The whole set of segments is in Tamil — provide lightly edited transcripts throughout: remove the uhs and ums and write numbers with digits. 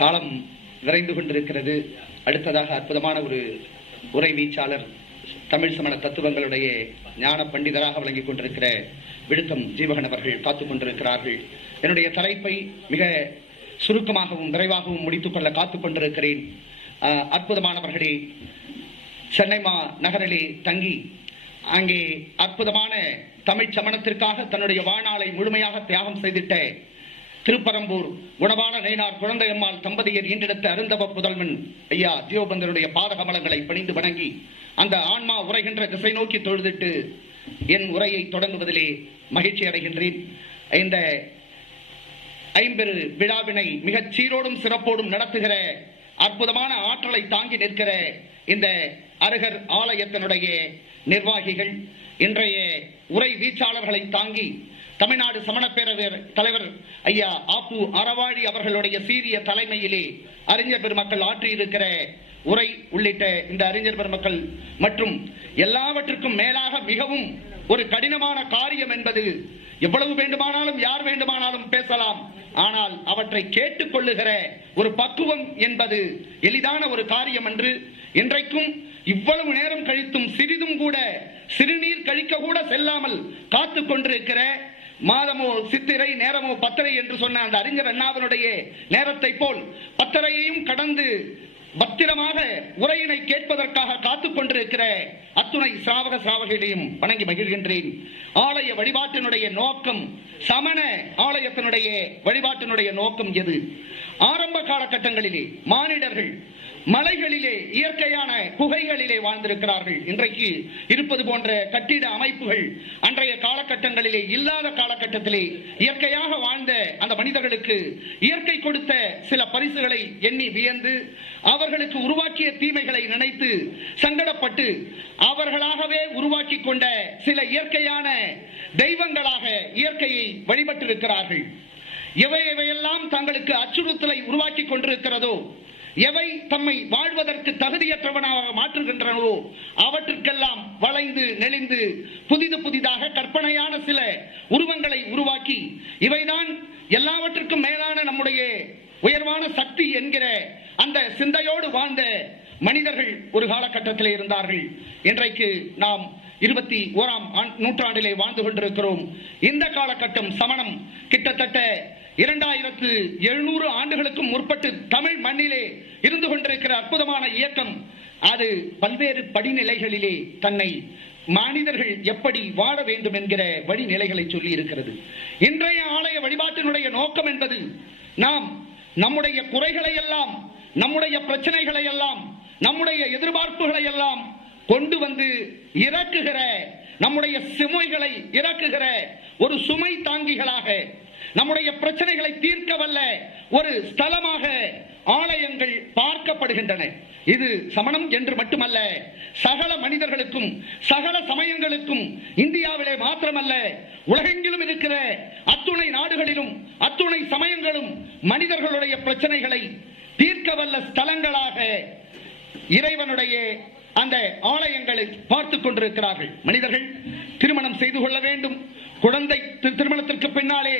காலம் விரைந்து கொண்டிருக்கிறது. அடுத்ததாக அற்புதமான ஒரு உரை வீச்சாளர், தமிழ் சமண தத்துவங்களுடைய ஞான பண்டிதராக வழங்கிக் கொண்டிருக்கிற விழுத்தம் ஜீவகன் அவர்கள் காத்துக் கொண்டிருக்கிறார்கள். என்னுடைய தலைப்பை மிக சுருக்கமாகவும் விரைவாகவும் முடித்துக் கொள்ள காத்துக் கொண்டிருக்கிறேன். அற்புதமானவர்களே, சென்னை நகரிலே தங்கி அங்கே அற்புதமான தமிழ் சமணத்திற்காக தன்னுடைய வாழ்நாளை முழுமையாக தியாகம் செய்திட்ட திருப்பரம்பூர் குணவான நயினார் குழந்தையம்மாள் தம்பதியர் ஈன்றெடுத்த அருந்தவ புதல்வன் ஐயா ஜீவபந்தனுடைய பாதகமலங்களை பணிந்து வணங்கி அந்த ஆன்மா உரைகின்ற திசை நோக்கி தொழுதிட்டு என் உரையை தொடங்குவதிலே மகிழ்ச்சி அடைகின்றேன். இந்த ஐம்பெரு விழாவினை மிகச் சீரோடும் சிறப்போடும் நடத்துகிற அற்புதமான ஆற்றலை தாங்கி நிற்கிற இந்த அருகர் ஆலயத்தினுடைய நிர்வாகிகள், இன்றைய உரை வீச்சாளர்களை தாங்கி தமிழ்நாடு சமண பேரவையர் தலைவர் ஐயா ஆப்பு அறவாழி அவர்களுடைய சீரிய தலைமையிலே அறிஞர் பெருமக்கள் ஆற்றியிருக்கிற உரை உள்ளிட்ட இந்த அறிஞர் பெருமக்கள் மற்றும் எல்லாவற்றுக்கும் மேலாக மிகவும் ஒரு கடினமான காரியம் என்பது எவ்வளவு வேண்டுமானாலும் யார் வேண்டுமானாலும் பேசலாம், ஆனால் அவற்றை கேட்டுக் கொள்ளுகிற ஒரு பக்குவம் என்பது எளிதான ஒரு காரியம் என்று இன்றைக்கும் இவ்வளவு நேரம் கழித்தும் சிறிதும் கூட சிறுநீர் கழிக்க கூட செல்லாமல் காத்து கொண்டிருக்கிற மாதமோ சித்திரை நேரமோ பத்தரை என்று சொன்ன அந்த அறிஞர் அண்ணாவினுடைய நேரத்தை போல் பத்தரையையும் கடந்து பத்திரமாக உரையினை கேட்பதற்காக காத்துக் கொண்டிருக்கிற அத்துணை சாவக சாவகைகளையும் வணங்கி மகிழ்கின்றேன். ஆலய வழிபாட்டினுடைய நோக்கம், சமண ஆலயத்தினுடைய வழிபாட்டினுடைய நோக்கம் எது? ஆரம்ப காலகட்டங்களிலே மானிடர்கள் மலைகளிலே இயற்கையான குகைகளிலே வாழ்ந்திருக்கிறார்கள். இன்றைக்கு இருப்பது போன்ற கட்டிட அமைப்புகள் அன்றைய காலகட்டங்களிலே இல்லாத காலகட்டத்திலே இயற்கையாக வாழ்ந்த அந்த மனிதர்களுக்கு இயற்கை கொடுத்த சில பரிசுகளை எண்ணி வியந்து அவர்களுக்கு உருவாக்கிய தீமைகளை நினைத்து சங்கடப்பட்டு அவர்களாகவே உருவாக்கி கொண்ட சில இயற்கையான தெய்வங்களாக இயற்கையை வழிபட்டிருக்கிறார்கள். எவையெல்லாம் தங்களுக்கு அச்சுறுத்தலை உருவாக்கி கொண்டிருக்கிறதோ, எவை தம்மை வாழ்வதற்கு தகுதியற்றவனாக மாற்றுகின்றனவோ அவற்றுக்கெல்லாம் வளைந்து நெளிந்து புதிதாக கற்பனையான சில உருவங்களை உருவாக்கி இவைதான் எல்லாவற்றுக்கும் மேலான நம்முடைய உயர்வான சக்தி என்கிற அந்த சிந்தையோடு வாழ்ந்த மனிதர்கள் ஒரு காலகட்டத்திலே இருந்தார்கள். இன்றைக்கு நாம் 21ஆம் நூற்றாண்டிலே வாழ்ந்து கொண்டிருக்கிறோம். இந்த காலகட்டம் சமணம் கிட்டத்தட்ட 2700 ஆண்டுகளுக்கும் முற்பட்டு தமிழ் மண்ணிலே இருந்து கொண்டிருக்கிற அற்புதமான இயக்கம். அது பல்வேறு படிநிலைகளிலே தன்னை மனிதர்கள் எப்படி வாழ வேண்டும் என்கிற வழிநிலைகளை சொல்லி இருக்கிறது. இன்றைய ஆலய வழிபாட்டினுடைய நோக்கம் என்பது நாம் நம்முடைய குறைகளை எல்லாம், நம்முடைய பிரச்சனைகளை எல்லாம், நம்முடைய எதிர்பார்ப்புகளை எல்லாம் கொண்டு வந்து இறக்குகிற, நம்முடைய சுமைகளை இறக்குகிற ஒரு சுமை தாங்கிகளாக, நம்முடைய பிரச்சனைகளை தீர்க்க வல்ல ஒரு ஸ்தலமாக ஆலயங்கள் பார்க்கப்படுகின்றன. இது சமணம் என்று மட்டுமல்ல, சகல மனிதர்களுக்கும் சகல சமயங்களுக்கும் இந்தியாவிலே மாத்திரமல்ல உலகெங்கிலும் இருக்கிற அத்துணை நாடுகளிலும் அத்துணை சமயங்களும் மனிதர்களுடைய பிரச்சனைகளை தீர்க்க வல்ல ஸ்தலங்களாக இறைவனுடைய அந்த ஆலயங்களை பார்த்துக் கொண்டிருக்கிறார்கள். மனிதர்கள் திருமணம் செய்து கொள்ள வேண்டும். குழந்தை திருமணத்திற்கு பின்னாலே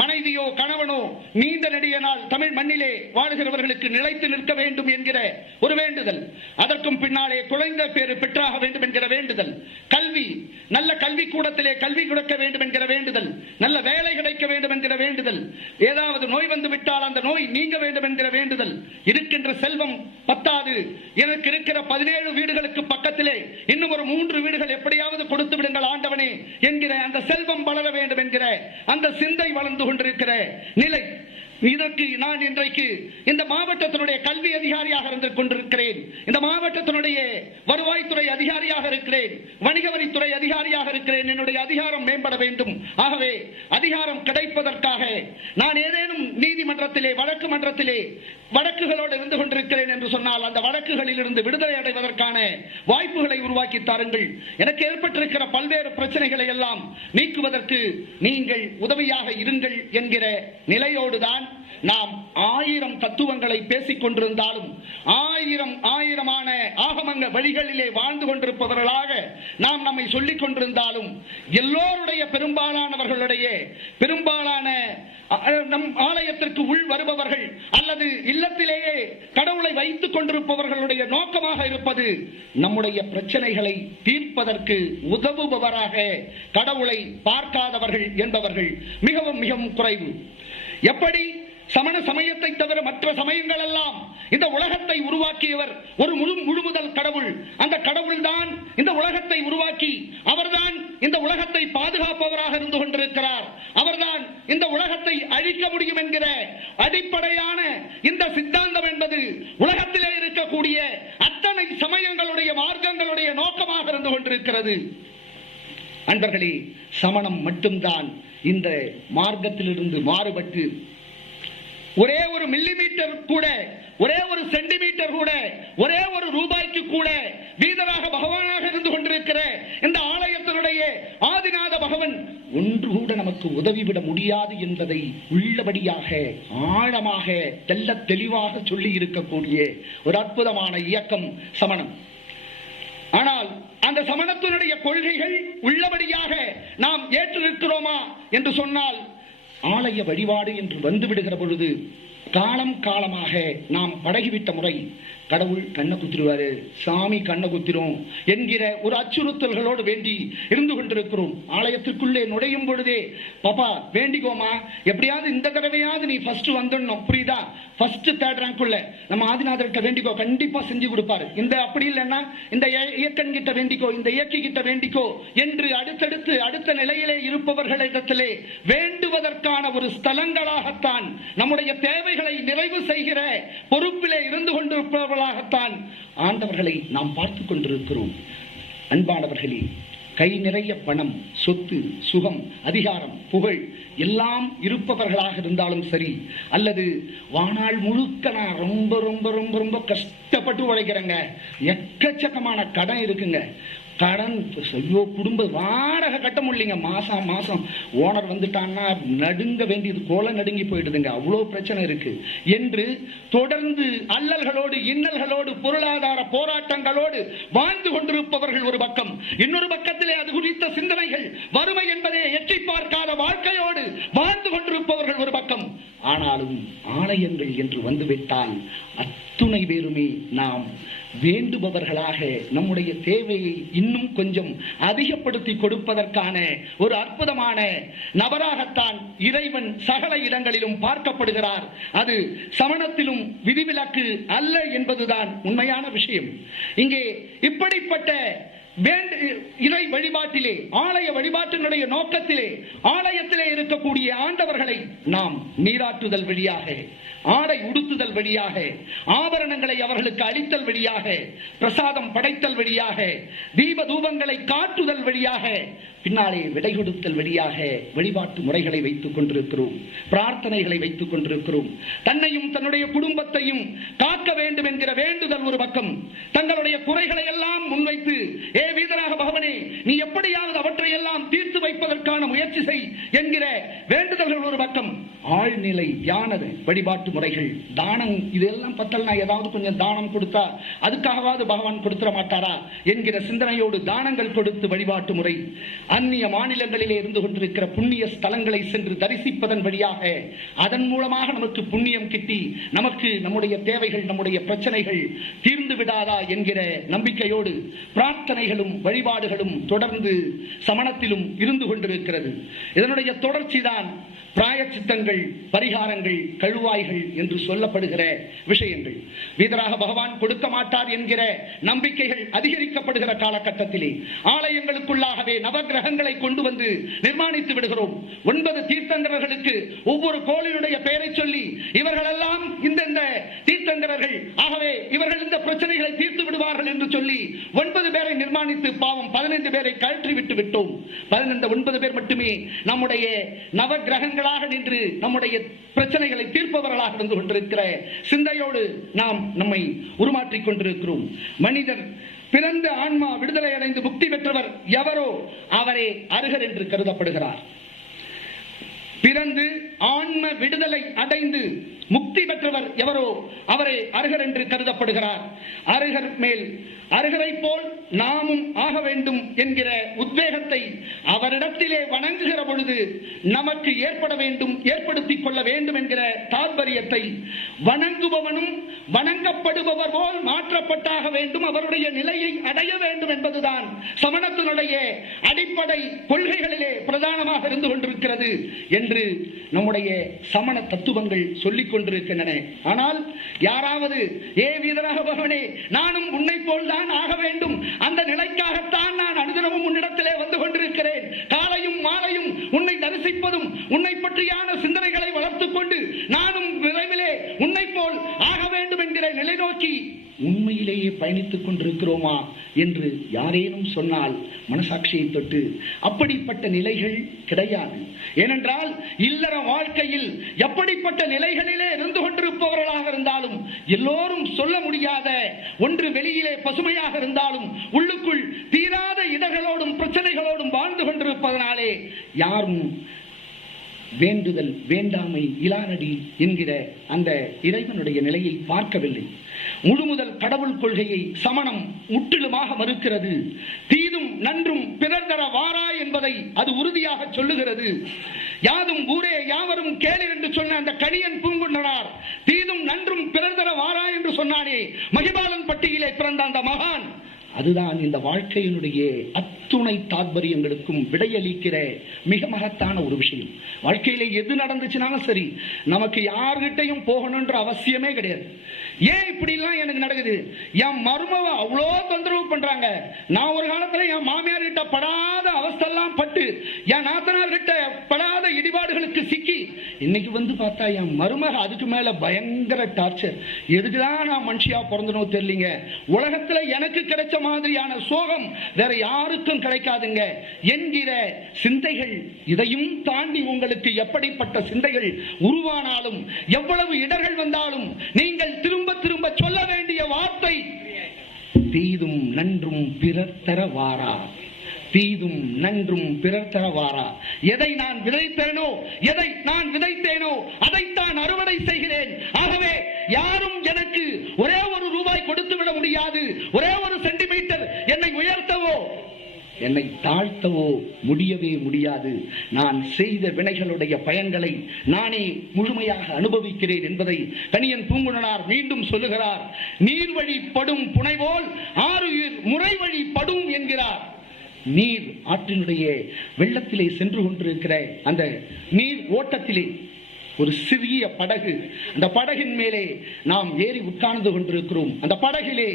மனைவியோ கணவனோ நீண்ட நெடிய நாள் தமிழ் மண்ணிலே வாழ்கிறவர்களுக்கு நிலைத்து நிற்க வேண்டும் என்கிற ஒரு வேண்டுதல், அதற்கும் பின்னாலே குழந்தை பேரு பெற்றாக வேண்டும் என்கிற வேண்டுதல், கல்வி, நல்ல கல்வி கூடத்திலே கல்வி கொடுக்க வேண்டும் என்கிற வேண்டுதல், நல்ல வேலை கிடைக்க வேண்டும் என்கிற வேண்டுதல், ஏதாவது நோய் வந்து விட்டால் அந்த நோய் நீங்க வேண்டும் என்கிற வேண்டுதல், இருக்கின்ற செல்வம் பத்தாது, எனக்கு இருக்கிற 17 வீடுகளுக்கு பக்கத்திலே இன்னும் ஒரு 3 வீடுகள் எப்படியாவது கொடுத்து விடுங்கள் ஆண்டவனே என்கிற அந்த செல்வம் வளர வேண்டும் என்கிற அந்த சிந்தை வளர்ந்து கொண்டிருக்கிற நிலை. இதற்கு நான் இன்றைக்கு இந்த மாவட்டத்தினுடைய கல்வி அதிகாரியாக இருந்து கொண்டிருக்கிறேன். இந்த மாவட்டத்தினுடைய வருவாய்த்துறை அதிகாரியாக இருக்கிறேன், வணிக வரித்துறை அதிகாரியாக இருக்கிறேன். என்னுடைய அதிகாரம் மேம்பட வேண்டும். ஆகவே அதிகாரம் கிடைப்பதற்காக நான் ஏதேனும் நீதிமன்றத்திலே வழக்கு மன்றத்திலே வழக்குகளோடு இருந்து கொண்டிருக்கிறேன் என்று சொன்னால் அந்த வழக்குகளில் இருந்து விடுதலை அடைவதற்கான வாய்ப்புகளை உருவாக்கி தாருங்கள். எனக்கு ஏற்பட்டிருக்கிற பல்வேறு பிரச்சனைகளை எல்லாம் நீக்குவதற்கு நீங்கள் உதவியாக இருங்கள் என்கிற நிலையோடுதான் நாம் 1000 தத்துவங்களை பேசிக் கொண்டிருந்தாலும் 1000 ஆகமங்க வழிகளிலே வாழ்ந்து கொண்டிருப்பவர்களாக நாம் நம்மை சொல்லிக் கொண்டிருந்தாலும் எல்லோருடைய பெரும்பாலான நம் ஆலயத்திற்கு உள் வருபவர்கள் அல்லது இல்லத்திலேயே கடவுளை வைத்துக் கொண்டிருப்பவர்களுடைய நோக்கமாக இருப்பது நம்முடைய பிரச்சனைகளை தீர்ப்பதற்கு உதவுபவராக கடவுளை பார்க்காதவர்கள் என்பவர்கள் மிகவும் மிகவும் குறைவு. எப்படி சமண சமயத்தை தவிர மற்ற சமயங்கள் எல்லாம் இந்த உலகத்தை உருவாக்கியவர் ஒரு முழுமுதல் கடவுள், அந்த கடவுள் தான் இந்த உலகத்தை உருவாக்கி அவர்தான் இந்த உலகத்தை பாதுகாப்பவராக இருந்து கொண்டிருக்கிறார், அவர்தான் இந்த உலகத்தை அழிக்க முடியும் என்கிற அடிப்படையான இந்த சித்தாந்தம் என்பது உலகத்திலே இருக்கக்கூடிய அத்தனை சமயங்களுடைய மார்க்கங்களுடைய நோக்கமாக இருந்து கொண்டிருக்கிறது. அன்பர்களே, சமணம் மட்டும்தான் இந்த மார்க்கத்திலிருந்து மாறுபட்டு ஒரே ஒரு மில்லிமீட்டர் கூட, ஒரே ஒரு சென்டிமீட்டர் கூட, ஒரே ஒரு ரூபாய்க்கு கூட வீதராக பகவானாக இருந்து கொண்டிருக்கிற இந்த ஆலயத்தினுடைய ஆதிநாத பகவன் ஒன்று கூட நமக்கு உதவிவிட முடியாது என்பதை உள்ளபடியாக ஆழமாக தெல்ல தெளிவாக சொல்லி இருக்கக்கூடிய ஒரு அற்புதமான இயக்கம் சமணம். ஆனால் அந்த சமணத்தினுடைய கொள்கைகள் உள்ளபடியாக நாம் ஏற்றிருக்கிறோமா என்று சொன்னால், ஆலய வழிபாடு என்று வந்து விடுகிற பொழுது காலமாக நாம் பழகிவிட்ட முறை, கடவுள் கண்ணை குத்திருவாரு, சாமி கண்ணை குத்திரும் என்கிற ஒரு அச்சுறுத்தல்களோடு வேண்டி இருந்து கொண்டிருக்கிறோம். ஆலயத்திற்குள்ளே நுழையும் பொழுதே, பாப்பா வேண்டிக்கோமா, எப்படியாவது இந்த தடவையாவது நீ ஃபர்ஸ்ட் வந்துடணும், புரியுதா, ஃபர்ஸ்ட் தேர்ட் ரேங்க்குள்ள நம்ம ஆதிநாதர்கிட்ட வேண்டிக்கோ, கண்டிப்பா செஞ்சு கொடுப்பாரு. இந்த அப்படி இல்லைன்னா இந்த இயக்கன் கிட்ட வேண்டிக்கோ, இந்த இயக்கி கிட்ட வேண்டிக்கோ என்று அடுத்த நிலையிலே இருப்பவர்களிடத்திலே வேண்டுவதற்கான ஒரு ஸ்தலங்களாகத்தான், நம்முடைய தேவைகளை நிறைவு செய்கிற பொறுப்பிலே இருந்து கொண்டிருப்பவர்களாகத்தான் ஆண்டவர்களை நாம் பார்த்துக் கொண்டிருக்கிறோம். அன்பானவர்களே, கை நிறைய பணம், சொத்து, சுகம், அதிகாரம், புகழ் எல்லாம் இருப்பவர்களாக இருந்தாலும் சரி, அல்லது வாழ்நாள் முழுக்க நான் ரொம்ப ரொம்ப ரொம்ப ரொம்ப கஷ்டப்பட்டு உழைக்கிறேங்க, எக்கச்சக்கமான கடன் இருக்குங்க, கடன் ஐயோ குடும்ப வாடகை கட்ட முடியலைங்க, மாசம் ஓனர் வந்துட்டான்னா நடுங்க வேண்டியது, கோல நடுங்கி போயிடுதுங்க, அவ்வளோ பிரச்சனை இருக்கு என்று தொடர்ந்து அல்லல்களோடு இன்னல்களோடு பொருளாதார போராட்டங்களோடு வாழ்ந்து கொண்டிருப்பவர்கள் ஒரு பக்கம், இன்னொரு பக்கத்திலே அது குறித்த சிந்தனைகள், வறுமை என்பதை எட்டி பார்க்காத வாழ்க்கையோடு வாழ்ந்து கொண்டிருப்பவர்கள் ஒரு பக்கம். ஆனாலும் ஆலயங்கள் என்று வந்துவிட்டால் அத்துணை பேருமே நாம் வேண்டுபவர்களாக நம்முடைய தேவையை இன்னும் கொஞ்சம் அதிகப்படுத்தி கொடுப்பதற்கான ஒரு அற்புதமான நபராகத்தான் இறைவன் சகல இடங்களிலும் பார்க்கப்படுகிறார். அது சமணத்திலும் விதிவிலக்கு அல்ல என்பதுதான் உண்மையான விஷயம். இங்கே இப்படிப்பட்ட இறை வழிபாட்டிலே, ஆலய வழிபாட்டினுடைய நோக்கத்திலே, ஆலயத்திலே இருக்கக்கூடிய ஆண்டவர்களை நாம் நீராட்டுதல் வழியாக, ஆடை உடுத்துதல் வழியாக, ஆபரணங்களை அவர்களுக்கு அளித்தல் வழியாக, பிரசாதம் படைத்தல் வழியாக, தீப தூபங்களை காட்டுதல் வழியாக, பின்னாலே விடை கொடுத்தல் வழியாக வழிபாட்டு முறைகளை வைத்துக் கொண்டிருக்கிறோம், பிரார்த்தனைகளை வைத்துக் கொண்டிருக்கிறோம். தன்னையும் தன்னுடைய குடும்பத்தையும் காக்க வேண்டும் என்கிற வேண்டுதல் ஒரு பக்கம், தங்களுடைய குறைகளை எல்லாம் முன்வைத்து, ஏ வீதராக பகவனே நீ எப்படியாவது அவற்றை எல்லாம் தீர்த்து வைப்பதற்கான முயற்சி செய் என்கிற வேண்டுதல்கள் ஒரு பக்கம். ஆழ்நிலை தியான வழிபாட்டு முறைகள், தானம், இதெல்லாம் பத்தல், நான் ஏதாவது கொஞ்சம் தானம் கொடுத்தா அதுக்காகவாவது பகவான் கொடுத்துட மாட்டாரா என்கிற சிந்தனையோடு தானங்கள் கொடுத்து வழிபாட்டு முறை. அந்நிய மாநிலங்களிலே இருந்து கொண்டிருக்கிற புண்ணிய ஸ்தலங்களை சென்று தரிசிப்பதன் வழியாக அதன் மூலமாக நமக்கு புண்ணியம் கிட்டி நமக்கு நம்முடைய தேவைகள், நம்முடைய பிரச்சனைகள் தீர்ந்து விடாதா என்கிற நம்பிக்கையோடு பிரார்த்தனைகளும் வழிபாடுகளும் தொடர்ந்து சமணத்திலும் இருந்து கொண்டிருக்கிறது. இதனுடைய தொடர்ச்சிதான் பிராயச்சித்தங்கள், பரிகாரங்கள், கழுவாய்கள் என்று சொல்லப்படுகிற விஷயங்கள். வீதராக பகவான் கொடுக்க மாட்டார் என்கிற நம்பிக்கைகள் அதிகரிக்கப்படுகிற காலகட்டத்திலே ஆலயங்களுக்குள்ளாகவே நவகிரகங்களை கொண்டு வந்து நிர்மாணித்து விடுகிறோம். 9 தீர்த்தங்கரர்களுக்கு ஒவ்வொரு கோளினுடைய பெயரை சொல்லி இவர்களெல்லாம் இந்த தீர்த்தங்கரர்கள், ஆகவே இவர்கள் இந்த பிரச்சனைகளை தீர்த்து விடுவார்கள் என்று சொல்லி 9 பேரை நிர்மாணித்து பாவம் 15 பேரை கழற்றி விட்டு விட்டோம். 9 பேர் மட்டுமே நம்முடைய நவகிரகங்கள் நின்று நம்முடைய பிரச்சனைகளை தீர்ப்பவர்களாக இருந்து கொண்டிருக்கிற சிந்தையோடு நாம் நம்மை உருமாற்றிக் கொண்டிருக்கிறோம். மனிதர் பிறந்த ஆன்மா விடுதலை அடைந்து முக்தி பெற்றவர் எவரோ அவரே அருகர் என்று கருதப்படுகிறார். பிறந்து ஆன்ம விடுதலை அடைந்து முக்தி பெற்றவர் எவரோ அவரே அருகர் என்று கருதப்படுகிறார். அருகர் மேல் அருகரை போல் நாமும் ஆக வேண்டும் என்கிற உத்வேகத்தை அவரிடத்திலே வணங்குகிற பொழுது நமக்கு ஏற்பட வேண்டும், ஏற்படுத்திக் கொள்ள வேண்டும் என்கிற தாற்பயத்தை வணங்குபவனும் வணங்கப்படுபவர் போல் மாற்றப்பட்டாக வேண்டும், அவருடைய நிலையை அடைய வேண்டும் என்பதுதான் சமணத்தினுடைய அடிப்படை கொள்கைகளிலே பிரதானமாக இருந்து கொண்டிருக்கிறது என்று நம்முடைய சமண தத்துவங்கள் சொல்லிக் கொண்டிருக்கின்றன. ஆனால் யாராவது வீரராக பகவனே, நானும் உன்னை போல் தான் ஆக வேண்டும், அந்த நிலைக்காகத்தான் நான் அனுதினமும் உன்னிடத்திலே வந்து கொண்டிருக்கிறேன், காலையும் மாலையும் உன்னை தரிசிப்பதும் உன்னை பற்றியான சிந்தனைகளை வளர்த்துக் கொண்டு நானும் விரைவிலே உன்னை போல் ஆக வேண்டும் என்கிற நிலை நோக்கி உண்மையிலேயே பயணித்துக் கொண்டிருக்கிறோமா என்று யாரேனும் சொன்னால் மனசாட்சியை தொட்டு அப்படிப்பட்ட நிலைகள் கிடையாது. ஏனென்றால் இல்லற வாழ்க்கையில் எப்படிப்பட்ட நிலைகளிலே இருந்து கொண்டிருப்பவர்களாக இருந்தாலும் எல்லோரும் சொல்ல முடியாத ஒன்று வெளியிலே பசுமையாக இருந்தாலும் உள்ளுக்குள் தீராத இடர்களோடும் பிரச்சனைகளோடும் வாழ்ந்து கொண்டிருப்பதனாலே யாரும் வேண்டுதல் வேண்டாமை இலானடி என்கிற அந்த இறைவனுடைய நிலையை பார்க்கவில்லை. முழுமுதல் கடவுள் கொள்கையை சமணம் முற்றிலுமாக மறுக்கிறது. தீதும் நன்றும் பிறர் தர வாரா என்பதை அது உறுதியாக சொல்லுகிறது. யாதும் ஊரே யாவரும் கேளீர் என்று சொன்ன அந்த கணியன் பூங்குன்றனார் தீதும் நன்றும் பிறர் தர வாரா என்று சொன்னானே, மகிபாலன் பட்டியலே பிறந்த அந்த மகான், அதுதான் இந்த வாழ்க்கையினுடைய அத்துணை தாற்பயங்களுக்கும் விடையளிக்கிற மிக மகத்தான ஒரு விஷயம். வாழ்க்கையில எது நடந்துச்சுனாலும் சரி, நமக்கு யார்கிட்டையும் போகணும்ன்ற அவசியமே கிடையாது. ஏன் இப்படி எல்லாம் எனக்கு நடக்குது? என் மருமவ அவ்வளோ தொந்தரவு பண்றாங்க, நான் ஒரு காலத்துல என் மாமியார் கிட்ட படாத அவஸ்தெல்லாம் பட்டு, என் நாத்தனார் கிட்ட படாத இடிபாடுகளுக்கு சிக்கி, இன்னைக்கு வந்து பார்த்தா என் மருமக அதுக்கு மேல பயங்கர டார்ச்சர். எதுக்குதான் நான் மனுஷியா பிறந்தனோ தெரியலீங்க, உலகத்துல எனக்கு கிடைச்ச மாதிரியான சோகம் வேற யாருக்கும் கிடைக்காதுங்க என்கிற சிந்தைகள். இதையும் தாண்டி உங்களுக்கு எப்படிப்பட்ட சிந்தைகள் உருவானாலும், எவ்வளவு இடர்கள் வந்தாலும், நீங்கள் திரும்ப திரும்ப சொல்ல வேண்டிய வார்த்தை தீதும் நன்றும் பிறர் தர வாரா. தீதும் நன்றும் பிறர் தர வாரா. எதை நான் விதைத்தேனோ, எதை நான் விதைத்தேனோ அதைத்தான் அறுவடை செய்கிறேன். ஆகவே யாரும் எனக்கு ஒரே ஒரு ரூபாய் கொடுத்து விட முடியாது, ஒரே ஒரு சென்டிமீட்டர் என்னை உயர்த்தவோ என்னை தாழ்த்தவோ முடியவே முடியாது. நான் செய்த வினைகளுடைய பயன்களை நானே முழுமையாக அனுபவிக்கிறேன் என்பதை கணியன் பூங்குன்றனார் மீண்டும் சொல்லுகிறார். நீர் வழி படும் புனை போல் ஆறுயிர் முறை வழி படும் என்கிறார். நீர் ஆற்றினுடைய வெள்ளத்திலே சென்று கொண்டிருக்கிற அந்த நீர் ஓட்டத்திலே ஒரு சிறிய படகு, அந்த படகின் மேலே நாம் ஏறி உட்கார்ந்து கொண்டிருக்கிறோம். அந்த படகிலே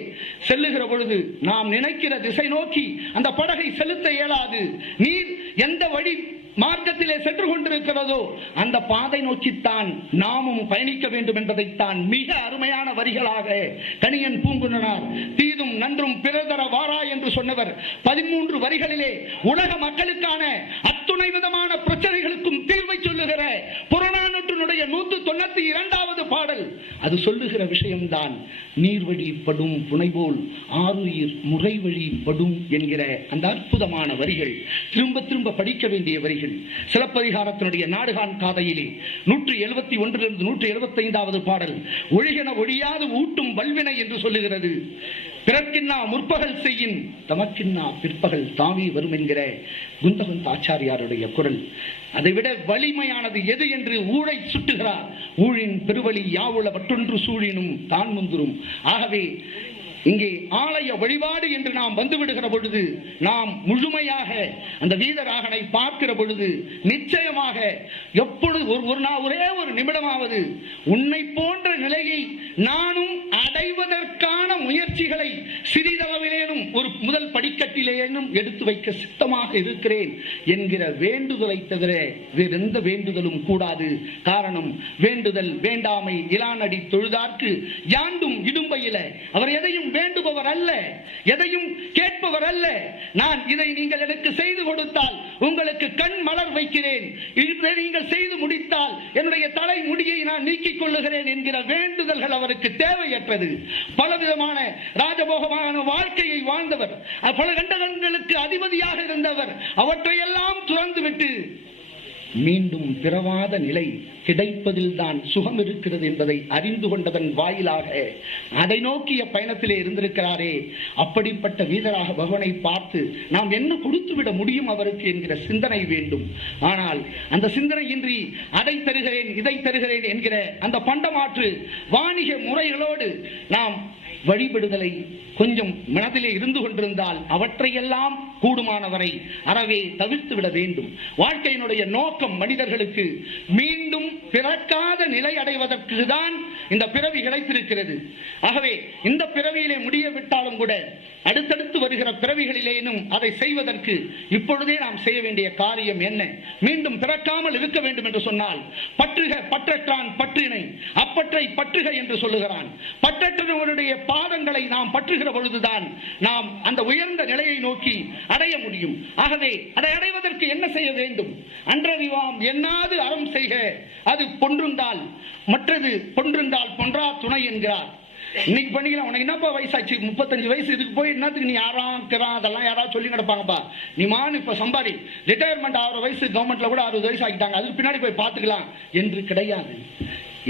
செல்லுகிற பொழுது நாம் நினைக்கிற திசை நோக்கி அந்த படகை செலுத்த இயலாது. நீர் எந்த வழி மார்க்கத்திலே சென்று கொண்டிருக்கிறதோ அந்த பாதை நோக்கித்தான் நாமும் பயணிக்க வேண்டும் என்பதைத்தான் மிக அருமையான வரிகளாக கணியன் பூங்குன்றனார் தீதும் நன்றும் பிறர் தர வாரா என்று சொன்னவர் 13 வரிகளிலே உலக மக்களுக்கான அத்துணை விதமான பிரச்சனைகளுக்கும் தீர்வை சொல்லுகிற புறநானூற்றினுடைய 192வது பாடல் அது சொல்லுகிற விஷயம்தான் நீர்வழி படும் புனைபோல் ஆறுயிர் முறை வழி படும் என்கிற அந்த அற்புதமான வரிகள். திரும்ப திரும்ப படிக்க வேண்டிய வரிகள். சிலப்பதிகாரத்தினுடைய நாடுகான் காதையிலே 171 175வது பாடல் ஒழிகென ஒழியாது ஊட்டும் வல்வினை என்று சொல்லுகிறது. பிறர்க்கின்னா முற்பகல் செய்யின் தமக்கின்னா பிற்பகல் தாவி வரும் என்கிற குந்தகந்த ஆச்சாரியாருடைய குரல். அதைவிட வலிமையானது எது என்று ஊழை சுட்டுகிறார். ஊழின் பெருவழி யாவுள மற்றொன்று சூழினும் தான் முந்துரும். ஆகவே இங்கே ஆலய வழிபாடு என்று நாம் வந்துவிடுகிற பொழுது, நாம் முழுமையாக அந்த வீரராகனை பார்க்கிற பொழுது நிச்சயமாக எப்பொழுது ஒரே ஒரு நிமிடமாவது உன்னை போன்ற நிலையை நானும் அடைவதற்கான முயற்சிகளை சிறிதளவிலேனும் ஒரு முதல் படிக்கட்டிலேனும் எடுத்து வைக்க சித்தமாக இருக்கிறேன் என்கிற வேண்டுதலை தவிர வேறு எந்த வேண்டுதலும் கூடாது. காரணம், வேண்டுதல் வேண்டாமை இலானடி தொழுதார்க்கு யாண்டும் இடும்பையில. அவர் எதையும் வேண்டுபவர் அல்ல, எதையும் கேட்பவர் அல்ல. நான் இதை நீங்கள் எனக்கு செய்து கொடுத்தால் உங்களுக்கு கண் மலர் வைக்கிறேன், இதை நீங்கள் செய்து முடித்தால் என்னுடைய தலை முடியை நான் நீக்கிக் கொள்ளுகிறேன் என்கிற வேண்டுதல்கள் அவருக்கு தேவையற்றது. பலவிதமான ராஜபோகமான வாழ்க்கையை வாழ்ந்தவர், பல கண்டகங்களுக்கு அதிபதியாக இருந்தவர். அவற்றையெல்லாம் துறந்துவிட்டு மீண்டும் பிறவாத நிலை கிடைப்பதில் தான் சுகம் இருக்கிறது என்பதை அறிந்து கொண்டதன் வாயிலாக அதை நோக்கிய பயணத்திலே இருந்திருக்கிறாரே. அப்படிப்பட்ட வீரராக பகவானை பார்த்து நாம் என்ன கொடுத்து விட முடியும் அவருக்கு என்கிற சிந்தனை வேண்டும். ஆனால் அந்த சிந்தனையின்றி அதை தருகிறேன் இதை தருகிறேன் என்கிற அந்த பண்டமாற்று வாணிக முறைகளோடு நாம் வழிபடுதலை கொஞ்சம் மனதிலே இருந்து கொண்டிருந்தால் அவற்றையெல்லாம் கூடுமானவரை அறவே தவிர்த்து விட வேண்டும். வாழ்க்கையினுடைய நோக்கம் மனிதர்களுக்கு மீண்டும் பிறக்காத நிலை அடைவதற்கு தான் இந்த பிறவி கிடைத்திருக்கிறது. ஆகவே இந்த பிறவியிலே முடியவிட்டாலும் கூட அடுத்தடுத்து வருகிற பிறவிகளிலேனும் அதை செய்வதற்கு இப்பொழுதே நாம் செய்ய வேண்டிய காரியம் என்ன? மீண்டும் பிறக்காமல் இருக்க வேண்டும் என்று சொன்னால் பற்றுக பற்றற்றான் பற்றினை அப்பற்றை பற்றுக என்று சொல்லுகிறான். பற்றற்றவனுடைய பாதங்களை நாம் பற்றுகிற பொழுதுதான் நாம் அந்த உயர்ந்த நிலையை நோக்கி அடைய முடியும். ஆகவே அதை அடைவதற்கு என்ன செய்ய வேண்டும்? அன்றறிவாம் என்னாது அறம் செய்க, அது பொன்றுந்தால் மற்றது பொன்றுந்தால் பொன்றா துணை என்கிறார். இன்னைக்கு பண்ணிக்கலாம், உனக்கு என்னப்பா வயசாச்சு, 35 வயசு, இதுக்கு போய் என்னத்துக்கு நீ ஆறாம் அதெல்லாம் யாராவது சொல்லி கிடப்பாங்கப்பா, நீ மானு இப்ப சம்பாதி, ரிட்டையர்மெண்ட் 6 வயசு கவர்மெண்ட்ல கூட 60 வயசு ஆகிட்டாங்க, அதுக்கு பின்னாடி போய் பார்த்துக்கலாம் என்று கிடையாது.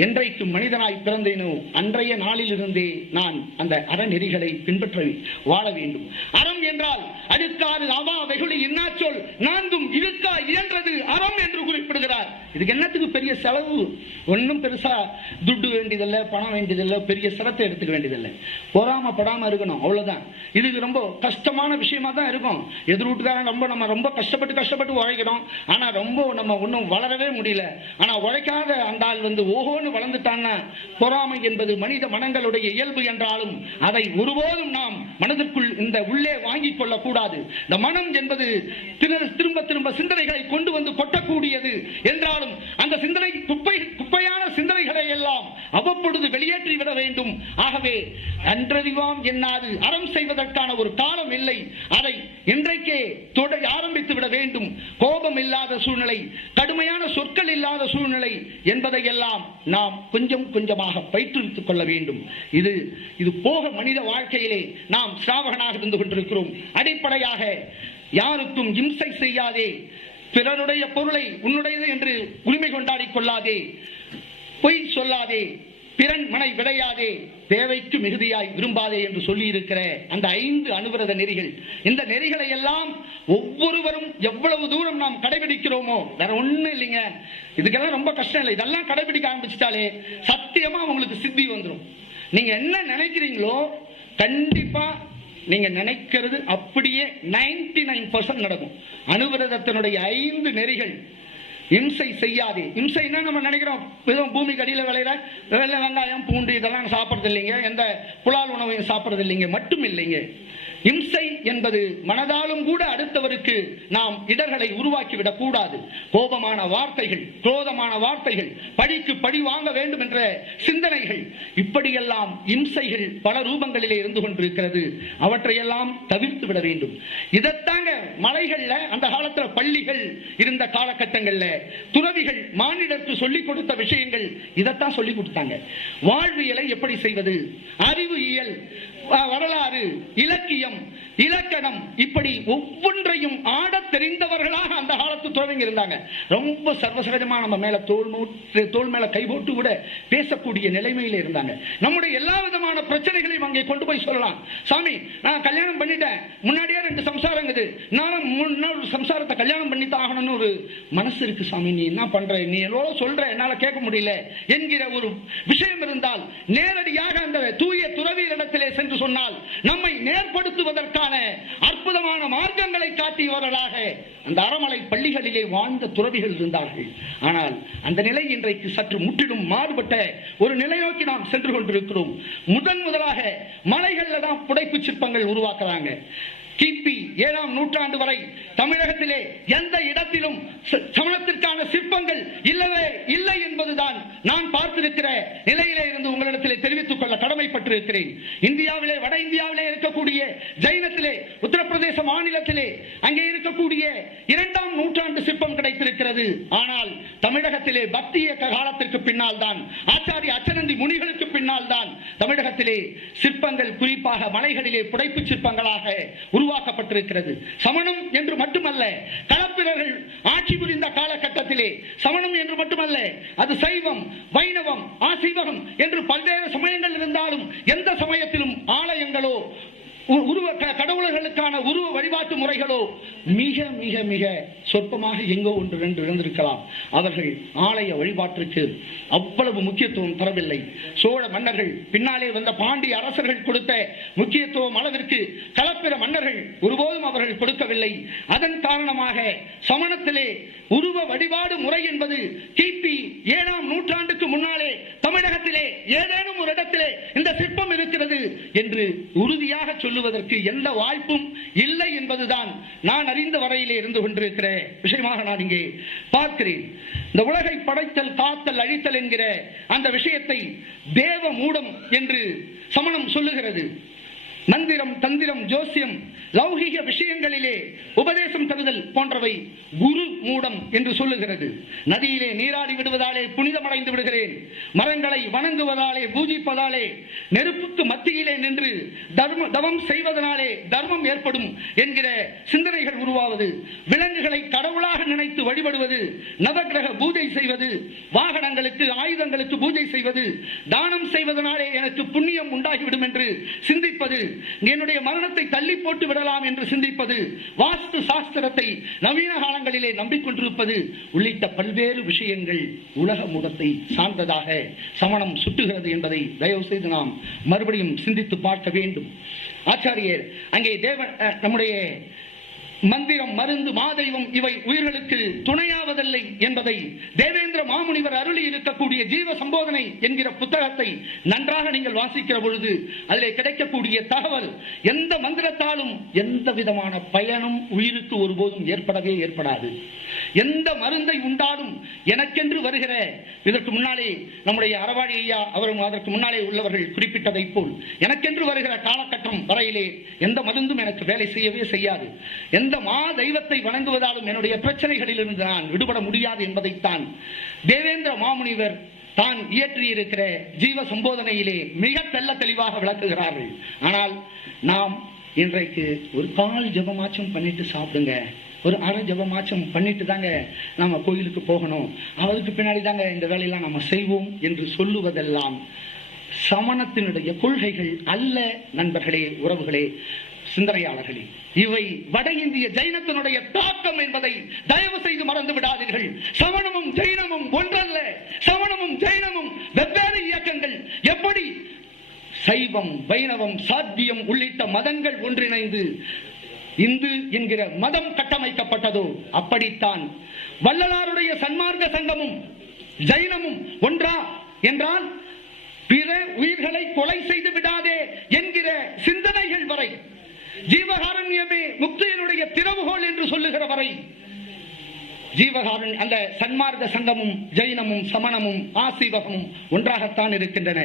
என்றைக்கு மனிதனாய் பிறந்தேனோ அன்றைய நாளில் இருந்தே நான் அந்த அறநெறிகளை பின்பற்ற வாழ வேண்டும். அறம் என்றால் அடுக்காறு அவா வெகுளி இன்னாச்சொல் நான்கும் இருக்கா இயன்றது அறம் என்று குறிப்பிடுகிறார். இதுக்கு என்னத்துக்கு பெரிய செலவு? ஒன்னும் பெருசா துட்டு வேண்டியதில்லை, பணம் வேண்டியதில்லை, பெரிய சிரத்தை எடுத்துக்க வேண்டியதில்லை. பொறாமப்படாம இருக்கணும், அவ்வளவுதான். இதுக்கு ரொம்ப கஷ்டமான விஷயமா தான் இருக்கும். எதிர் வீட்டுக்காரன் நம்ம ரொம்ப கஷ்டப்பட்டு உழைக்கிறோம், ஆனா ரொம்ப நம்ம ஒன்னும் வளரவே முடியல. ஆனா உழைக்காத அந்த ஆள் ஓஹோன்னு வளர்ந்துட்டான்னா, பொறாமை என்பது மனித மனங்களுடைய இயல்பு என்றாலும் அதை ஒருபோதும் நாம் மனதிற்குள் இந்த உள்ளே வாங்கிக் கொள்ளக்கூடாது. இந்த மனம் என்பது திரும்ப திரும்ப சிந்தனைகளை கொண்டு வந்து கொட்டக்கூடியது என்றாலும் அந்த சிந்தனை குப்பையான சிந்தனைகளை எல்லாம் அவ்வப்பொழுது வெளியேற்றி விட வேண்டும். ஆகவே அன்றறிவாம் என்னாது அறம் செய்வதற்கான ஒரு காலம் இல்லை, அதை இன்றைக்கே ஆரம்பித்து விட வேண்டும். கோபம் இல்லாத சூழ்நிலை, கடுமையான சொற்கள் இல்லாத சூழ்நிலை என்பதை எல்லாம் நாம் கொஞ்சம் கொஞ்சமாக பயிற்றுவித்துக் கொள்ள வேண்டும். இது போக மனித வாழ்க்கையிலே நாம் ஸ்ராவகனாக இருந்து கொண்டிருக்கிறோம். அடிப்படையாக யாருக்கும் இம்சை செய்யாதே, பிறருடைய பொருளை உன்னுடையது என்று உரிமை கொண்டாடி கொள்ளாதே, பொய் சொல்லாதே, பிறன் மனை விடையாதே, தேவைக்கு மிகுதியாய் விரும்பாதே என்று சொல்லி இருக்கிற அந்த 5 அனுவிரத நெறிகள், இந்த நெறிகளை எல்லாம் ஒவ்வொருவரும் எவ்வளவு தூரம் நாம் கடைபிடிக்கிறோமோ, வேற ஒண்ணும் இல்லைங்க, இதுக்கெல்லாம் ரொம்ப கஷ்டம் இல்லை. இதெல்லாம் கடைபிடிக்க ஆரம்பிச்சிட்டாலே சத்தியமா உங்களுக்கு சித்தி வந்துடும். நீங்க என்ன நினைக்கிறீங்களோ கண்டிப்பா நீங்க நினைக்கிறது அப்படியே 99% நடக்கும். அனுவிரதத்தினுடைய 5 நெறிகள். இம்சை செய்யாதே. இம்சைன்னா நம்ம நினைக்கிறோம் பூமிக்கு அடியில் விளையிற வெங்காயம் பூண்டு இதெல்லாம் சாப்பிட்றது இல்லைங்க, எந்த புலால் உணவையும் சாப்பிட்றது இல்லைங்க, மட்டும் இல்லைங்க. இம்சை என்பது மனதாலும் கூட அடுத்தவருக்கு நாம் இடர்களை உருவாக்கிவிடக் கூடாது. கோபமான வார்த்தைகள், குரோதமான வார்த்தைகள், பழிக்கு பழி வாங்க வேண்டும் என்ற சிந்தனைகள், இப்படியெல்லாம் இம்சைகள் பல ரூபங்களிலே இருந்து கொண்டிருக்கிறது. அவற்றையெல்லாம் தவிர்த்து விட வேண்டும். இதைத்தாங்க மலைகள்ல அந்த காலத்துல பள்ளிகள் இருந்த காலகட்டங்கள்ல துறவிகள் மானிடருக்கு சொல்லிக் கொடுத்த விஷயங்கள் இதைத்தான் சொல்லிக் கொடுத்தாங்க. வாழ்வியலை எப்படி செய்வது, அறிவு இயல், வரலாறு, இலக்கியம், இலக்கணம், இப்படி ஒவ்வொன்றையும் ஆட தெரிந்தவர்களாக அந்த காலத்து துறவிங்க இருந்தாங்க. ரொம்ப சர்வசகஜமா நம்ம மேல தோல் மேல கை போட்டு கூட பேசக்கூடிய நிலைமையில இருந்தாங்க. நம்முடைய எல்லா விதமான பிரச்சனைகளையும் அங்கே கொண்டு போய் சொல்லலாம். சாமி, நான் கல்யாணம் பண்ணிட்டேன், முன்னாடியே 2 சம்சாரங்குது, நான் ஒரு சம்சாரத்தை கல்யாணம் பண்ணித்தான் ஆகணும்னு ஒரு மனசு இருக்கு சாமி, நீ என்ன பண்ற, நீ எவ்வளோ சொல்ற, என்னால கேட்க முடியல என்கிற ஒரு விஷயம் இருந்தால் நேரடியாக அந்த தூய துறவியிடத்திலே சென்று சொன்னால் நம்மை நேர்படுத்துவதற்கான அற்புதமான மார்க்கங்களை காட்டியவர்களாக அந்த அறமலை பள்ளிகளிலே வாழ்ந்த துறவிகள் இருந்தார்கள். ஆனால் அந்த நிலை இன்றைக்கு சற்று முற்றிலும் மாறுபட்ட ஒரு நிலை நோக்கி நாம் சென்று கொண்டிருக்கிறோம். முதலாக மலைகள்ல தான் புடைப்பு சிற்பங்கள் உருவாக்குறாங்க. கிபி 7ஆம் நூற்றாண்டு வரை தமிழகத்திலே எந்த இடத்திலும் சமணத்திற்கான சிற்பங்கள் இல்லவே இல்லை என்பதுதான் நான் பார்த்திருக்கிற நிலையிலே இருந்து உங்களிடத்திலே தெரிவித்துக் கொள்ள கடமைப்பட்டிருக்கிறேன். இந்தியாவிலே, வட இந்தியாவிலே இருக்கக்கூடிய ஜைனத்திலே, உத்தரப்பிரதேச மாநிலத்திலே அங்கே இருக்கக்கூடிய 2ஆம் நூற்றாண்டு சிற்பம் கிடைத்திருக்கிறது. ஆனால் தமிழகத்திலே பக்திய காலத்திற்கு பின்னால் தான், ஆச்சாரிய அச்சனந்தி முனிகளுக்கு பின்னால் தான் தமிழகத்திலே சிற்பங்கள் குறிப்பாக மலைகளிலே புடைப்பு சிற்பங்களாக உருவாக்கப்பட்டிருக்கிறது. சமணம் என்று மட்டுமல்ல, களப்பிரர்கள் ஆட்சி புரிந்த காலகட்டத்திலே சமணம் என்று மட்டுமல்ல, அது சைவம், வைணவம், ஆசீவகம் என்று பல்வேறு சமயங்கள் இருந்தாலும் எந்த சமயத்திலும் ஆலயங்களோ கடவுளர்களுக்கான உருவ வழிபாட்டு முறைகளோ மிக மிக மிக சொற்பமாக எங்கோ ஒன்று ரெண்டு இருந்திருக்கலாம். அவர்கள் ஆலய வழிபாட்டிற்கு அவ்வளவு முக்கியத்துவம் தரவில்லை. சோழ மன்னர்கள் பின்னாலே வந்த பாண்டிய அரசர்கள் கொடுத்த முக்கியத்துவம் அளவிற்கு களப்பிர மன்னர்கள் ஒருபோதும் அவர்கள் கொடுக்கவில்லை. அதன் காரணமாக சமணத்திலே உருவ வழிபாடு முறை என்பது கிபி 7ஆம் நூற்றாண்டுக்கு முன்னாலே தமிழகத்திலே ஏதேனும் ஒரு இடத்திலே இந்த சிற்பம் இருக்கிறது என்று உறுதியாக சொல்லுவதற்கு எந்த வாய்ப்பும் இல்லை என்பதுதான் நான் அறிந்த வரையிலே இருந்து கொண்டிருக்கிற விஷயமாக நான் இங்கே பார்க்கிறேன். இந்த உலகை படைத்தல், காத்தல், அழித்தல் என்கிற அந்த விஷயத்தை தேவ மூடம் என்று சமணம் சொல்லுகிறது. மந்திரம், தந்திரம், ஜோசியம், லௌகிக விஷயங்களிலே உபதேசம் தருதல் போன்றவை குரு மூடம் என்று சொல்லுகிறது. நதியிலே நீராடி விடுவதாலே புனிதமடைந்து விடுகிறேன், மரங்களை வணங்குவதாலே, பூஜிப்பதாலே, நெருப்புக்கு மத்தியிலே நின்று தவம் செய்வதனாலே தர்மம் ஏற்படும் என்கிற சிந்தனைகள் உருவாவது, விலங்குகளை கடவுளாக நினைத்து வழிபடுவது, நவக்கிரக பூஜை செய்வது, வாகனங்களுக்கு, ஆயுதங்களுக்கு பூஜை செய்வது, தானம் செய்வதனாலே எனக்கு புண்ணியம் உண்டாகிவிடும் என்று சிந்திப்பது, என்னுடைய மரணத்தை தள்ளி போட்டு விடலாம் என்று சிந்திப்பது, வாஸ்து சாஸ்திரத்தை நவீன காலங்களிலே நம்பிக்கொண்டிருப்பது உள்ளிட்ட பல்வேறு விஷயங்கள் உலக முகத்தை சார்ந்ததாக சமணம் சுட்டுகிறது என்பதை தயவு செய்து நாம் மறுபடியும் சிந்தித்து பார்க்க வேண்டும். ஆச்சாரியர் அங்கே நம்முடைய மந்திரம், மருந்து, மாதெய்வம் இவை உயிர்களுக்கு துணையாவதில்லை என்பதை தேவேந்திர மாமுனிவர் அருளி இருக்கக்கூடிய ஜீவ சம்போதனை என்கிற புத்தகத்தை நன்றாக நீங்கள் வாசிக்கிற பொழுது அதிலே கிடைக்கக்கூடிய தகவல், எந்த மந்திரத்தாலும் எந்த விதமான பயனும் உயிருக்கு ஒருபோதும் ஏற்படவே ஏற்படாது. எந்த மருந்தை உண்டாலும் எனக்கென்று வருகிற, இதற்கு முன்னாலே நம்முடைய அறவாழி ஐயா அவரும் அதற்கு முன்னாலே உள்ளவர்கள் குறிப்பிட்டதை போல், எனக்கென்று வருகிற காலகட்டம் வரையிலே எந்த மருந்தும் எனக்கு வேலை செய்யவே செய்யாது. எந்த மா தெய்வத்தை வணங்குவதாலும் என்னுடைய பிரச்சனைகளில் இருந்து நான் விடுபட முடியாது என்பதைத்தான் தேவேந்திர மாமுனிவர் தான் இயற்றியிருக்கிற ஜீவ சம்போதனையிலே மிக தெல்ல தெளிவாக விளக்குகிறார்கள். ஆனால் நாம் இன்றைக்கு ஒரு கால் ஜபமாச்சும் பண்ணிட்டு சாப்பிடுங்க, ஒரு அரை ஜபமாச்சும் பண்ணிட்டு தாங்க நாம கோயிலுக்கு போகணும், அவருக்கு பின்னாடி தாங்க இந்த வேலையெல்லாம் நம்ம செய்வோம் என்று சொல்லுவதெல்லாம் சமணத்தினுடைய கொள்கைகள் அல்ல நண்பர்களே, உறவுகளே, சிந்தனையாளர்களே. இவை வட இந்திய ஜைனத்தினுடைய தாக்கம் என்பதை தயவு செய்து மறந்து விடாதீர்கள். சமணமும் ஜைனமும் ஒன்றல்ல, சமணமும் ஜைனமும் வெவ்வேறு இயக்கங்கள். எப்படி சைவம், வைணவம், சாத்தியம் உள்ளிட்ட மதங்கள் ஒன்றிணைந்து இந்து என்கிற மதம் கட்டமைக்கப்பட்டதோ அப்படித்தான் வள்ளலாருடைய சன்மார்க்க சங்கமும் ஜைனமும் ஒன்றா என்றால் பிற உயிர்களை கொலை செய்து விடாதே என்கிற சிந்தனைகள் வரை, ஜீவகாருண்யமே முக்தியினுடைய திறவுகோல் என்று சொல்லுகிற வரை ஜீவகாருண்ய அந்த சன்மார்க்க சங்கமும் ஜைனமும் சமணமும் ஆசீவகமும் ஒன்றாகத்தான் இருக்கின்றன.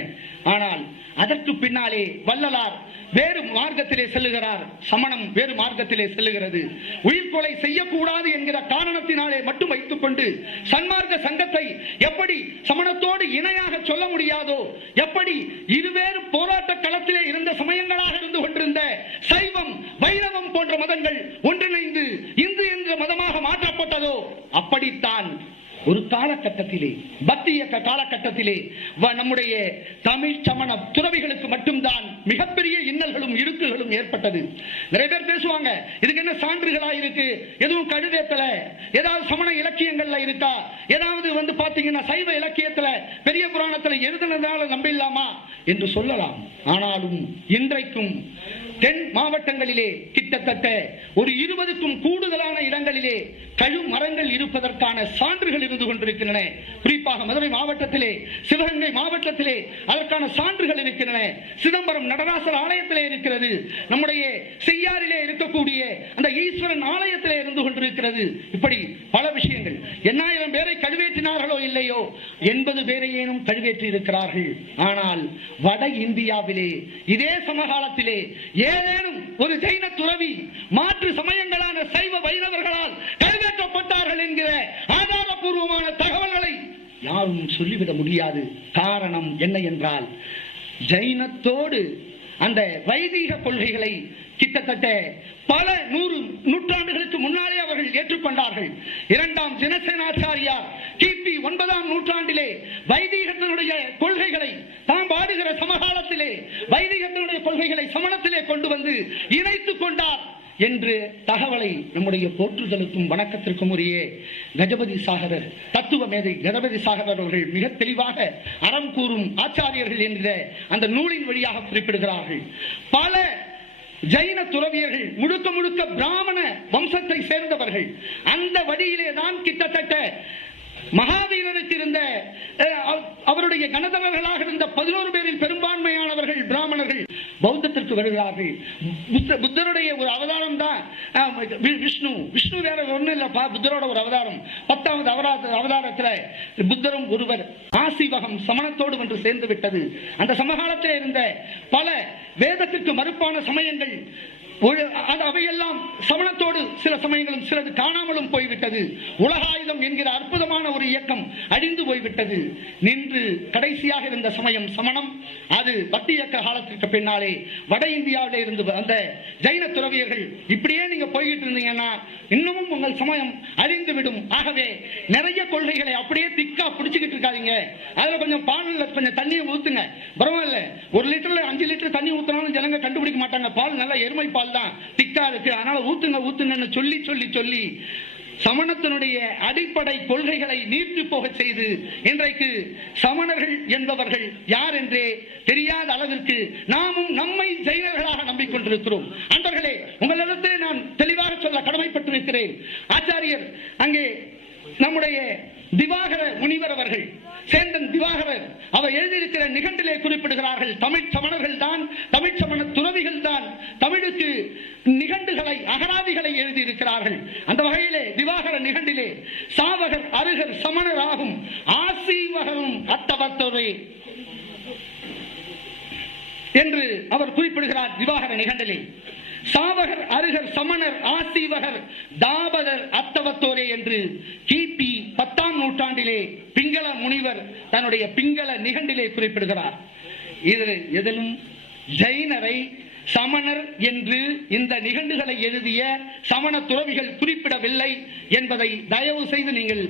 ஆனால் அதற்கு பின்னாலே வள்ளலார் வேறு மார்க்கத்திலே செல்லுகிறார், சமணம் வேறு மார்க்கத்திலே செல்லுகிறது. உயிர்கொலை செய்யக்கூடாது என்கிற காரணத்தினாலே மட்டும் வைத்துக் கொண்டு சன்மார்க்க சங்கத்தை எப்படி சமணத்தோடு இணையாக சொல்ல முடியாதோ, எப்படி இருவேறு போராட்ட களத்திலே இருந்த சமயங்களாக இருந்து கொண்டிருந்த சைவம், வைணவம் போன்ற மதங்கள் ஒன்றிணைந்து இந்து என்ற மதமாக மாற்றப்பட்டதோ அப்படித்தான் ஒரு காலகட்டத்திலே, பக்தி இயக்க காலகட்டத்திலே நம்முடைய தமிழ் சமண துறவிகளுக்கு மட்டும்தான் மிகப்பெரிய இன்னல்களும் இருக்குகளும் ஏற்பட்டது. நிறைய பேர் பேசுவாங்க, இதுக்கு என்ன சான்றுகளா இருக்கு, எதுவும் கழுவேத்தல, ஏதாவது சமண இலக்கியங்கள்ல இருக்கா, ஏதாவது பாத்தீங்கன்னா சைவ இலக்கியத்துல பெரிய புராணத்துல எழுதுனதால நம்பிடலாமா என்று சொல்லலாம். ஆனாலும் இன்றைக்கும் தென் மாவட்டங்களிலே கிட்டத்தட்ட ஒரு 20க்கும் கூடுதலான இடங்களிலே கழு மரங்கள் இருப்பதற்கான சான்றுகள் இருந்து கொண்டிருக்கின்றன. குறிப்பாக மதுரை மாவட்டத்திலே, சிவகங்கை மாவட்டத்திலே அதற்கான சான்றுகள் இருக்கின்றன. சிதம்பரம் நடராசர் ஆலயத்திலே இருக்கிறது, நம்முடைய செய்யாறிலே இருக்கக்கூடிய அந்த ஈஸ்வரன் ஆலயத்திலே இருந்து கொண்டிருக்கிறது. இப்படி பல விஷயங்கள். 8000 பேரை கழுவேற்றினார்களோ இல்லையோ, 80 பேரையேனும் கழுவேற்றி இருக்கிறார்கள். ஆனால் வட இந்தியாவிலே இதே சமகாலத்திலே ஏதேனும் ஒரு ஜைன துறவி மாற்று சமயங்களான சைவ வைணவர்களால் கைவேற்றப்பட்டார்கள் என்கிற ஆதாரபூர்வமான தகவல்களை யாரும் சொல்லிவிட முடியாது. காரணம் என்ன என்றால், ஜைனத்தோடு அந்த வைதீக கொள்கைகளை கிட்டத்தட்ட பல நூற்றாண்டுகளுக்கு முன்னாலே அவர்கள் ஏற்றுக்கொண்டார்கள். இரண்டாம் ஜனசேனாச்சாரியார் கிபி 9ஆம் நூற்றாண்டிலே வைதீகத்தினுடைய கொள்கைகளை தாம் பாடுகிற சமகாலத்திலே வைதீகத்தினுடைய கொள்கைகளை சமணத்திலே கொண்டு வந்து இணைத்துக் கொண்டார் என்று தகவலை நம்முடைய போற்றுதலுக்கும் வணக்கத்திற்கும் உரிய கஜபதி சாகரர் தத்துவ மேதை கஜபதி சாகரர் அவர்கள் மிக தெளிவாக அறம் கூறும் ஆச்சாரியர்கள் என்கிற அந்த நூலின் வழியாக குறிப்பிடுகிறார்கள். பல ஜைன துறவியர்கள் முழுக்க முழுக்க பிராமண வம்சத்தை சேர்ந்தவர்கள். அந்த வழியிலே தான் கிட்டத்தட்ட மகாவீரருக்கு இருந்த அவருடைய கணதவர்களாக இருந்த 11 பேரில் பெரும்பான்மையானவர்கள் பிராமணர்கள் பௌத்தத்திற்கு வருகிறார்கள். புத்தருடைய ஒரு அவதாரம் தான் விஷ்ணு வேற ஒண்ணு இல்லப்பா, புத்தரோட ஒரு அவதாரம். 10வது அவதாரத்தில் புத்தரும் ஒருவர் ஆசிவகம் சமணத்தோடு வந்து சேர்ந்து விட்டது. அந்த சமகாலத்தில் இருந்த பல வேதத்திற்கு மறுப்பான சமயங்கள் அவையெல்லாம் சமணத்தோடு சில சமயங்களும் சிலது காணாமலும் போய்விட்டது. உலகாயுதம் என்கிற அற்புதமான ஒரு இயக்கம் அழிந்து போய்விட்டது. நின்று கடைசியாக இருந்த சமயம் சமணம். அது பக்தி இயக்க காலத்திற்கு பின்னாலே வட இந்தியாவிலே இருந்து அந்த ஜைன துறவியர்கள் இப்படியே நீங்க போய்கிட்டு இருந்தீங்கன்னா இன்னமும் உங்கள் சமயம் அழிந்துவிடும். ஆகவே நிறைய கொள்கைகளை அப்படியே திக்கா பிடிச்சுக்கிட்டு இருக்காதீங்க. அதுல கொஞ்சம் பாலில் கொஞ்சம் தண்ணியை ஊத்துங்க, பரவாயில்ல. 1 லிட்டர்ல 5 லிட்டர் தண்ணி ஊத்தினாலும் ஜனங்க கண்டுபிடிக்க மாட்டாங்க. பால் நல்லா எருமை பால் தான், திக்கா இருக்கு, அதனால ஊத்துங்கன்னு சொல்லி சொல்லி சொல்லி சமணத்தினுடைய அடிப்படை கொள்கைகளை நீர்த்து போக செய்து இன்றைக்கு சமணர்கள் என்பவர்கள் யார் என்றே தெரியாத அளவிற்கு நாமும் நம்மை ஜைனர்களாக நம்பிக்கொண்டிருக்கிறோம். அன்பர்களே, உங்களிடத்திலே நான் தெளிவாக சொல்ல கடமைப்பட்டிருக்கிறேன். ஆச்சாரியர் அங்கே நம்முடைய திவாகர முனிவர் அவர்கள், சேந்தன் திவாகரர், அவர் எழுதியிருக்கிற நிகண்டிலே குறிப்பிடுகிறார்கள், தமிழ் சமணர்கள் தான், தமிழ் சமண துறவிகள் தான் தமிழுக்கு நிகண்டுகளை அகராதிகளை எழுதியிருக்கிறார்கள். அந்த வகையிலே திவாகர நிகண்டிலே சாவகர் அருகர் சமணர் ஆகும் ஆசீவகரும் அத்தவத்தோரே என்று அவர் குறிப்பிடுகிறார். திவாகர நிகண்டிலே சாவகர் அருகர் சமணர் ஆசீவகர் தாபதர் அத்தவத்தோரே என்று கிபி 10ஆம் நூற்றாண்டிலே பிங்கள முனிவர் தன்னுடைய பிங்கள நிகண்டிலே குறிப்பிடுகிறார். இது எதிலும் ஜைனரை சமணர் என்று இந்த நிகண்டுகளை எழுதிய சமண துறவிகள் குறிப்பிடவில்லை என்பதை தயவு செய்து நீங்கள்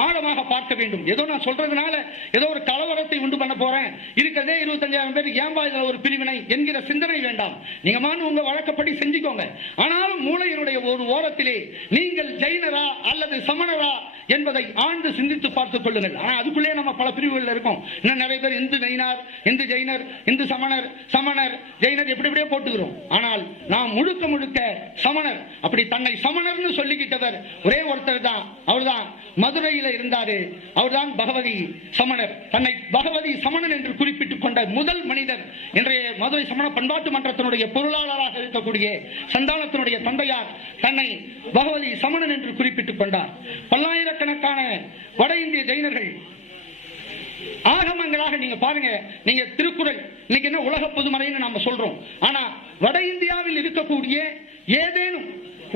ஆழமாக பார்க்க வேண்டும். ஏதோ நான் சொல்றதுனால ஏதோ ஒரு கலவரத்தை உண்டு பண்ண போறேன், இருக்கிறதே 25,000 பேர், ஏன்பா இதுல ஒரு பிரிவினை என்கிற சிந்தனை வேண்டாம். நீங்க உங்க வழக்கப்படி செஞ்சுக்கோங்க. ஆனாலும் மூளையினுடைய ஒரு ஓரத்திலே நீங்கள் ஜைனரா அல்லது சமணரா என்பதை ஆழ்ந்து சிந்தித்து பார்த்துக் கொள்ளுங்கள். ஆனா அதுக்குள்ளே நம்ம பல பிரிவுகள் இருக்கோம். இன்னும் நிறைய பேர் இந்து ஜைனர், இந்து ஜைனர், இந்து சமணர், சமணர் ஜைனர் எப்படியே போட்டுக்கிறோம். ஆனால் நாம் முழுக்க முழுக்க சமணர். அப்படி தன்னை சமணர்னு சொல்லிக்கிட்டவர் ஒரே ஒருத்தர் தான், அவர்தான் மதுரையில இருந்தாரு, அவர்தான் பகவதி சமணர். தன்னை பகவதி சமணன் என்று குறிப்பிட்டுக் கொண்ட முதல் மனிதர் இன்றைய மதுரை சமண பண்பாட்டு மன்றத்தினுடைய பொருளாளராக இருக்கக்கூடிய சந்தானத்தினுடைய தந்தையார் தன்னை பகவதி சமணன் என்று குறிப்பிட்டுக் கொண்டார். பல்லாயிரக்கணக்கான வட இந்திய ஜைனர்கள் ஆகமங்களாக நீங்க பாருங்க, நீங்க திருக்குறள் இன்னைக்கு என்ன உலக பொதுமறைன்னு நாம சொல்றோம். ஆனா வட இந்தியாவில் இருக்கக்கூடிய ஏதேனும்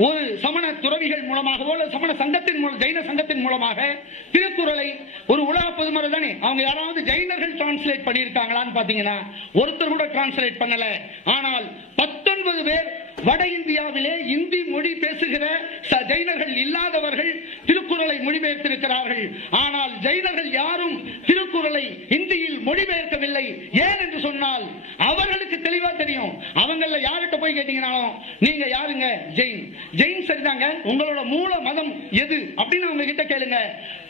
ஒரு சமண துறவிகள் மூலமாகவோ சமண சங்கத்தின் மூலம் ஜைன சங்கத்தின் மூலமாக திருக்குறளை ஒரு உலக பொதுமறை தானே, அவங்க யாராவது ஜைனர்கள் டிரான்ஸ்லேட் பண்ணியிருக்காங்களான்னு பாத்தீங்கன்னா ஒருத்தர் கூட டிரான்ஸ்லேட் பண்ணல. ஆனால் 19 பேர் வட இந்தியாவிலே இந்தி மொழி பேசுகிற ஜைனர்கள் இல்லாதவர்கள் திருக்குறளை மொழிபெயர்த்திருக்கிறார்கள். ஆனால் ஜைனர்கள் யாரும் திருக்குறளை இந்தியில் மொழிபெயர்க்கவில்லை. ஏன் என்று சொன்னால் அவர்களுக்கு தெளிவா தெரியும். அவங்கள யார்கிட்ட போய் கேட்டீங்கன்னாலும் நீங்க யாருங்க, ஜெயின். ஜெயின் சரிதாங்க, உங்களோட மூல மதம் எது அப்படின்னு அவங்க கிட்ட கேளுங்க.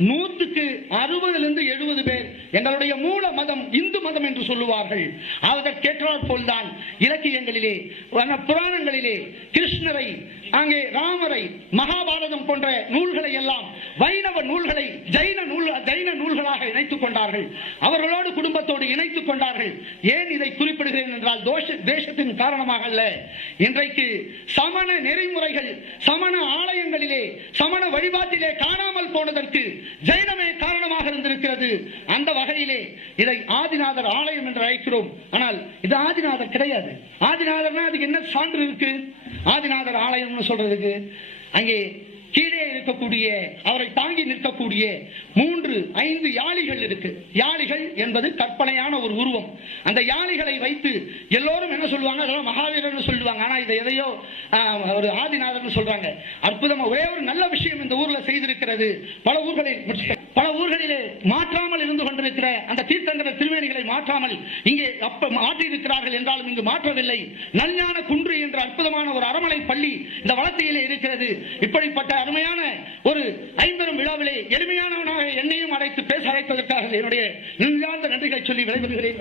100க்கு 60-70 பேர் எங்களுடைய மூல மதம் இந்து மதம் என்று சொல்லுவார்கள். அதற்கேற்றாற் போல்தான் இலக்கியங்களிலே புராணங்களிலே கிருஷ்ணரை, அங்கே ராமரை, மகாபாரதம் போன்ற நூல்களை எல்லாம் வைணவ நூல்களை ஜைன நூல்களாக இணைத்துக் கொண்டார்கள். அவர்களோடு குடும்பத்தோடு இணைத்துக் கொண்டார்கள். ஏன் இதை குறிப்பிடுகிறேன் என்றால் தேசத்தின் காரணமாக அல்ல. இன்றைக்கு சமண நெறிமுறைகள் சமண ஆலயங்களிலே சமண வழிபாட்டிலே காணாமல் போனதற்கு ஜைனமே காரணமாக இருந்திருக்கிறது. அந்த வகையிலே இதை ஆதிநாதர் ஆலயம் என்று அழைக்கிறோம். ஆனால் இது ஆதிநாதர் கிடையாது. ஆதிநாதர்னா அதுக்கு என்ன சான்று இருக்கு? ஆதிநாதர் ஆலயம் சொல்றதுக்கு அங்கே கீழே இருக்கக்கூடிய அவரை தாங்கி நிற்கக்கூடிய 3-5 யாளிகள் இருக்கு. யாளிகள் என்பது கற்பனையான ஒரு உருவம். அந்த யாளிகளை வைத்து எல்லோரும் என்ன சொல்லுவாங்க, அதெல்லாம் மகாவீரர் சொல்லுவாங்க. ஆனா இதை எதையோ ஒரு ஆதிநாதர் சொல்றாங்க. அற்புதமா ஒரே ஒரு நல்ல விஷயம் இந்த ஊர்ல செய்திருக்கிறது. பல ஊர்களிலே மாற்றாமல் இருந்து கொண்டிருக்கிற அந்த தீர்த்தங்கர திருமேனிகளை மாற்றாமல் இங்கே மாற்றி இருக்கிறார்கள் என்றாலும் இங்கு மாற்றவில்லை. நல்ஞான குன்று என்ற அற்புதமான ஒரு அரமனை பள்ளி இந்த வளர்ச்சியிலே இருக்கிறது. இப்படிப்பட்ட அருமையான ஒரு 50 விழாவிலே எளிமையானவனாக என்னையும் அழைத்து பேச அழைத்ததற்காக என்னுடைய நெஞ்சார்ந்த நன்றிகளை சொல்லி விடைபெறுகிறேன்.